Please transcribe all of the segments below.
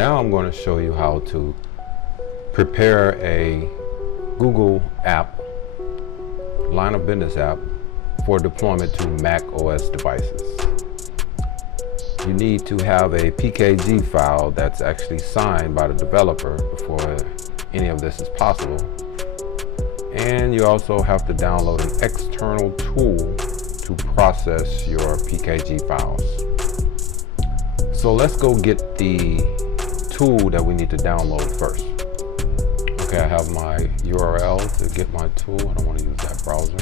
Now I'm going to show you how to prepare a Google app, line of business app, for deployment to macOS devices. You need to have a PKG file that's actually signed by the developer before any of this is possible. And you also have to download an external tool to process your PKG files. So let's go get the tool that we need to download first. Okay, I have my URL to get my tool. I don't want to use that browser.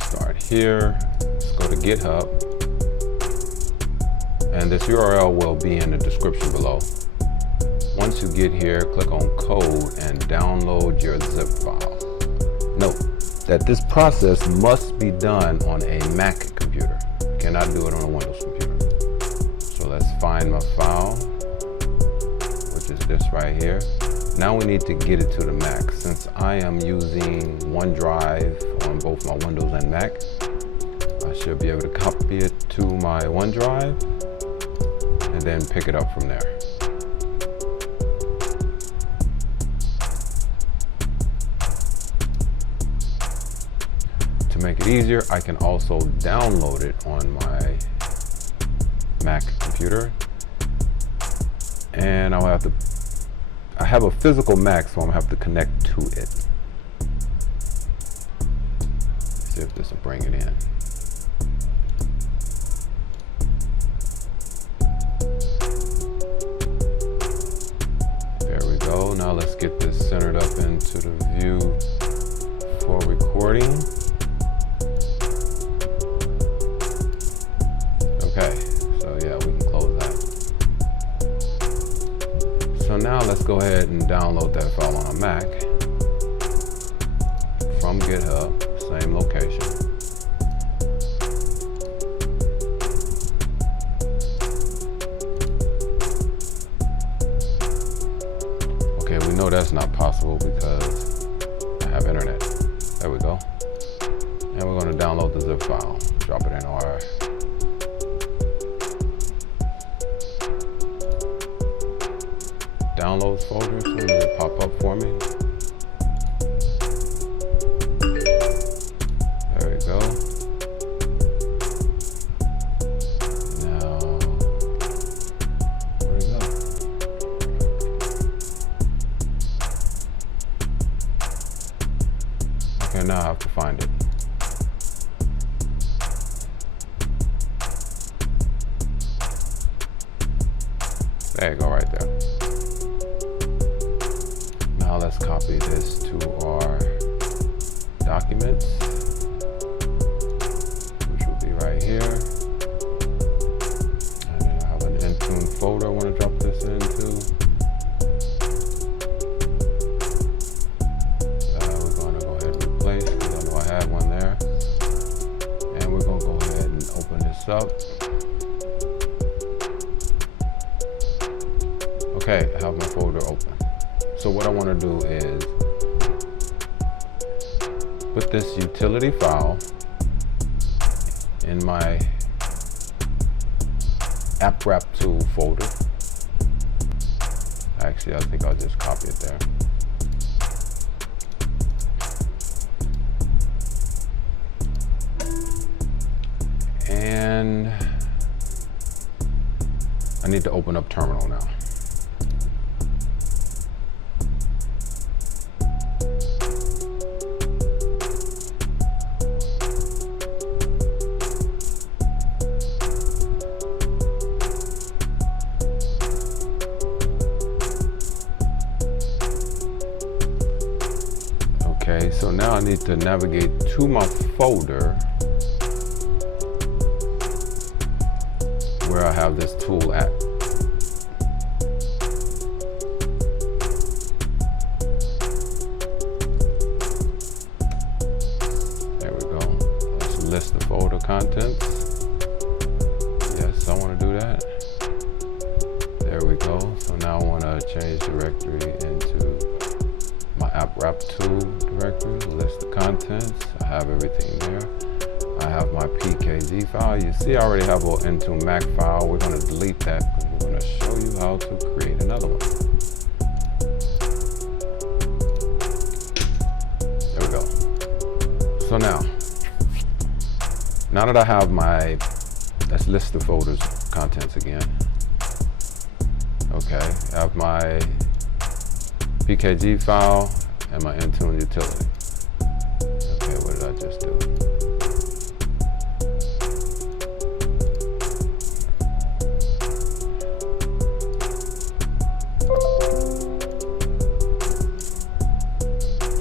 Start here. Let's go to GitHub. And this URL will be in the description below. Once you get here, click on code and download your zip file. Note that this process must be done on a Mac computer. You cannot do it on a Windows computer. So let's find my file, which is this right here. Now we need to get it to the Mac. Since I am using OneDrive on both my Windows and Mac, I should be able to copy it to my OneDrive and then pick it up from there. To make it easier, I can also download it on my Mac computer. And I have a physical Mac, so I'm gonna have to connect to it. See if this will bring it in. There we go. Now let's get this centered up into the view for recording. Okay, so yeah, we can close that. So now let's go ahead and download that file on a Mac from GitHub, same location. Okay, we know that's not possible because I have internet. There we go. And we're going to download the zip file, drop it in our downloads folder, so it'll pop up for me. There we go. Now, where'd it go? Okay, now I have to find it. There you go, right there. Now let's copy this to our documents, which will be right here. And I have an Intune folder I want to drop this into. We're going to go ahead and replace, because I know I had one there. And we're going to go ahead and open this up. Okay, I have my folder open. So what I want to do is put this utility file in my app wrap tool folder. Actually, I think I'll just copy it there. And I need to open up Terminal now. Okay, so now I need to navigate to my folder where I have this tool at. There we go. Let's list the folder contents. Yes, I want to do that. There we go. So now I want to change directory into my app wrap2 directory, list of contents. I have everything there. I have my PKG file. You see I already have a little IntuneMac file. We're going to delete that because we're going to show you how to create another one. There we go. So now that I have my, let's list the folders contents again. Okay, I have my PKG file and my Intune utility. Okay, what did I just do?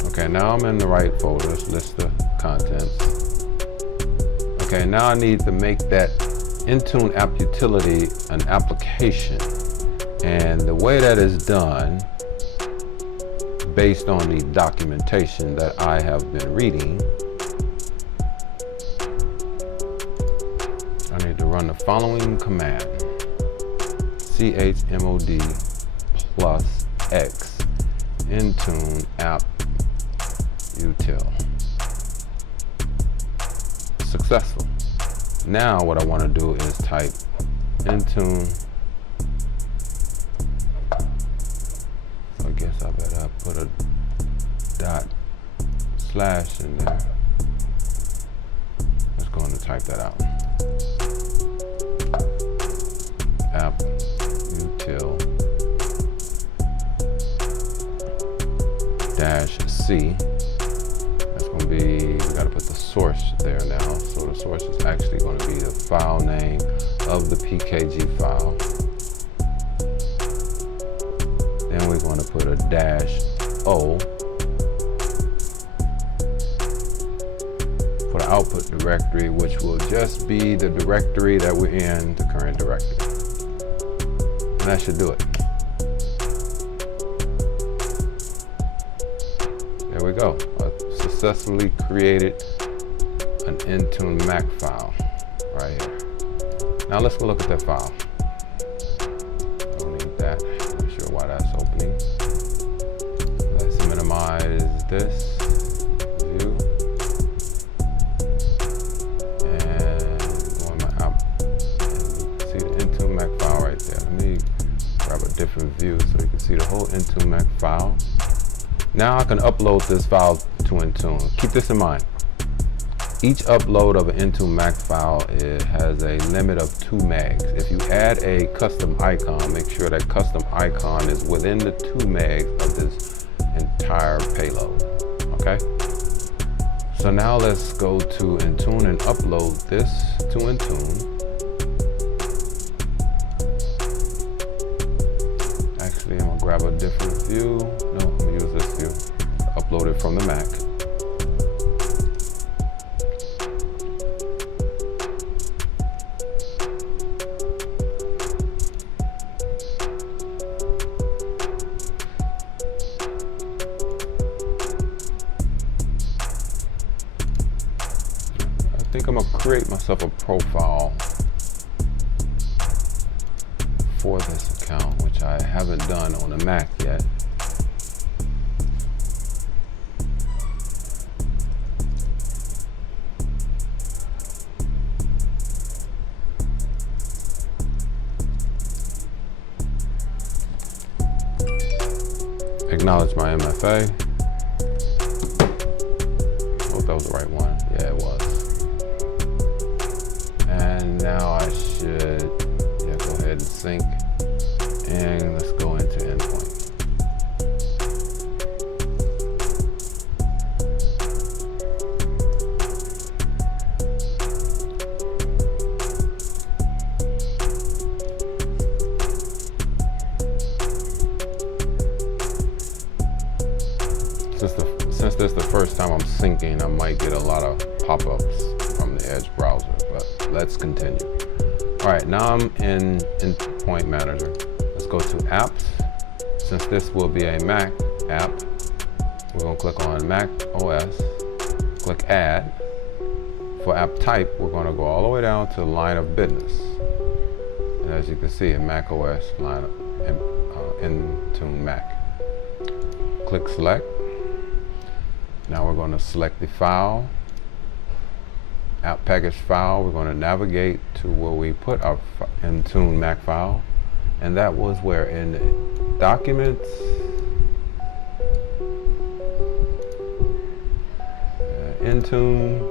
Okay, now I'm in the right folders, list the contents. Okay, now I need to make that Intune app utility an application. And the way that is done, based on the documentation that I have been reading, I need to run the following command: chmod +x Intune app util. Successful. Now what I want to do is type Intune. So I guess I better put a / in there. Let's go and type that out. App util -c. That's going to be, we got to put the source there now. So the source is actually going to be the file name of the PKG file. Then we're going to put a -o for the output directory, which will just be the directory that we're in, the current directory. And that should do it. There we go. I successfully created an IntuneMac file right here. Now let's go look at that file. Don't need that. Not sure why that's opening. Let's minimize this view. And go on my app. And you can see the IntuneMac file right there. Let me grab a different view so you can see the whole IntuneMac file. Now I can upload this file to Intune. Keep this in mind. Each upload of an IntuneMac file has a limit of 2 megs. If you add a custom icon, make sure that custom icon is within the 2 megs of this entire payload. Okay? So now let's go to Intune and upload this to Intune. Actually, I'm gonna grab a different view. No, I'm gonna use this view. Upload it from the Mac. I think I'm gonna create myself a profile for this account, which I haven't done on the Mac yet. Acknowledge my MFA. Hope that was the right one. Yeah, it was. And now I should go ahead and sync. And let's go into endpoint. Since this is the first time I'm syncing, I might get a lot of pop-ups from the Edge browser, but let's continue. All right, now I'm in Endpoint Manager. Let's go to Apps. Since this will be a Mac app, we're gonna click on MacOS, click Add. For app type, we're gonna go all the way down to line of business. And as you can see in macOS, line of IntuneMac. Click Select. Now we're going to select the file, app package file. We're going to navigate to where we put our IntuneMac file, and that was where in Documents, Intune,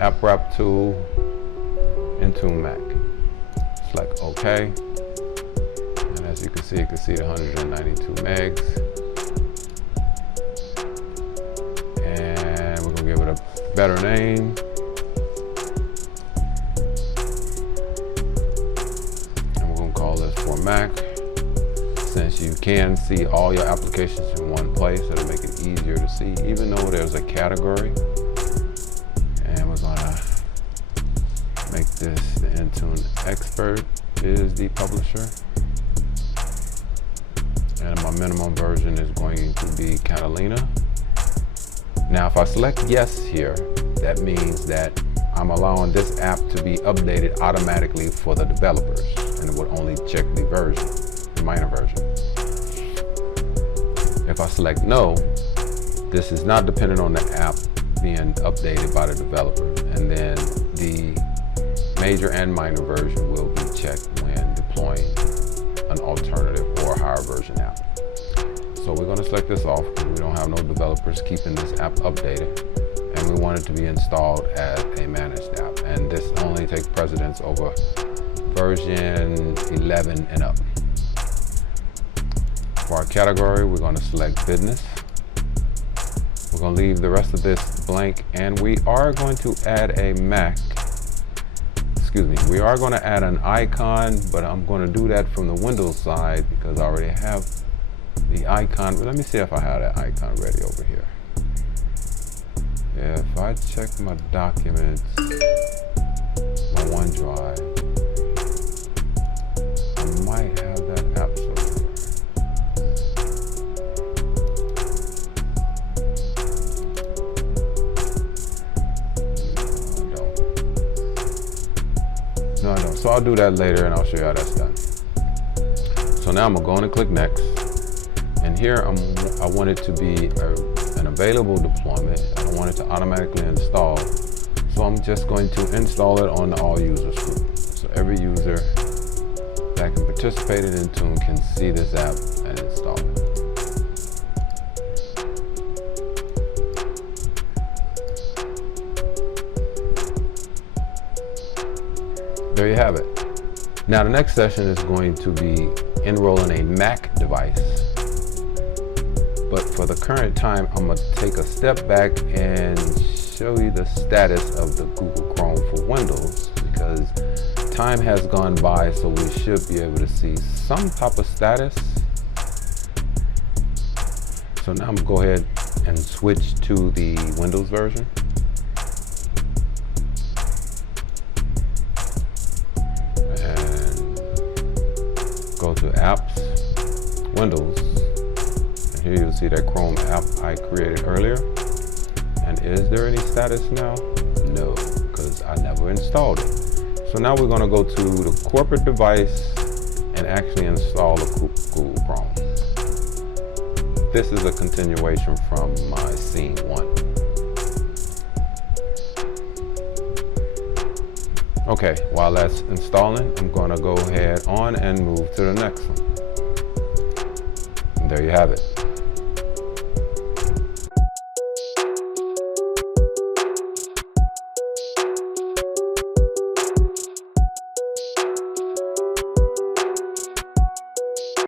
App Wrap Tool, IntuneMac. Select OK, and as you can see the 192 megs. And we're gonna give it a better name. And we're gonna call this for Mac. Since you can see all your applications in one place, it'll make it easier to see, even though there's a category. And we're gonna make this the Intune Expert is the publisher. And my minimum version is going to be Catalina. Now, if I select yes here, that means that I'm allowing this app to be updated automatically for the developers, and it would only check the version, the minor version. If I select no, this is not dependent on the app being updated by the developer, and then the major and minor version will be checked when deploying an alternative or higher version app. So we're going to select this off because we don't have no developers keeping this app updated, and we want it to be installed as a managed app, and this only takes precedence over version 11 and up. For our category, we're going to select business. We're going to leave the rest of this blank, and we are going to add a we are going to add an icon, but I'm going to do that from the Windows side because I already have the icon. But let me see if I have that icon ready over here. If I check my documents, my OneDrive, I might have that app somewhere. No, I don't. So I'll do that later and I'll show you how that's done. So now I'm going to go in and click next. And here I want it to be an available deployment. I don't want it to automatically install. So I'm just going to install it on the all users group. So every user that can participate in Intune can see this app and install it. There you have it. Now the next session is going to be enrolling a Mac device. But for the current time, I'm going to take a step back and show you the status of the Google Chrome for Windows, because time has gone by, so we should be able to see some type of status. So now I'm going to go ahead and switch to the Windows version. Go to Apps, Windows, and here you'll see that Chrome app I created earlier. And is there any status now? No, because I never installed it. So now we're going to go to the corporate device and actually install the Google Chrome. This is a continuation from my scene 1. Okay, while that's installing, I'm going to go ahead on and move to the next one. And there you have it.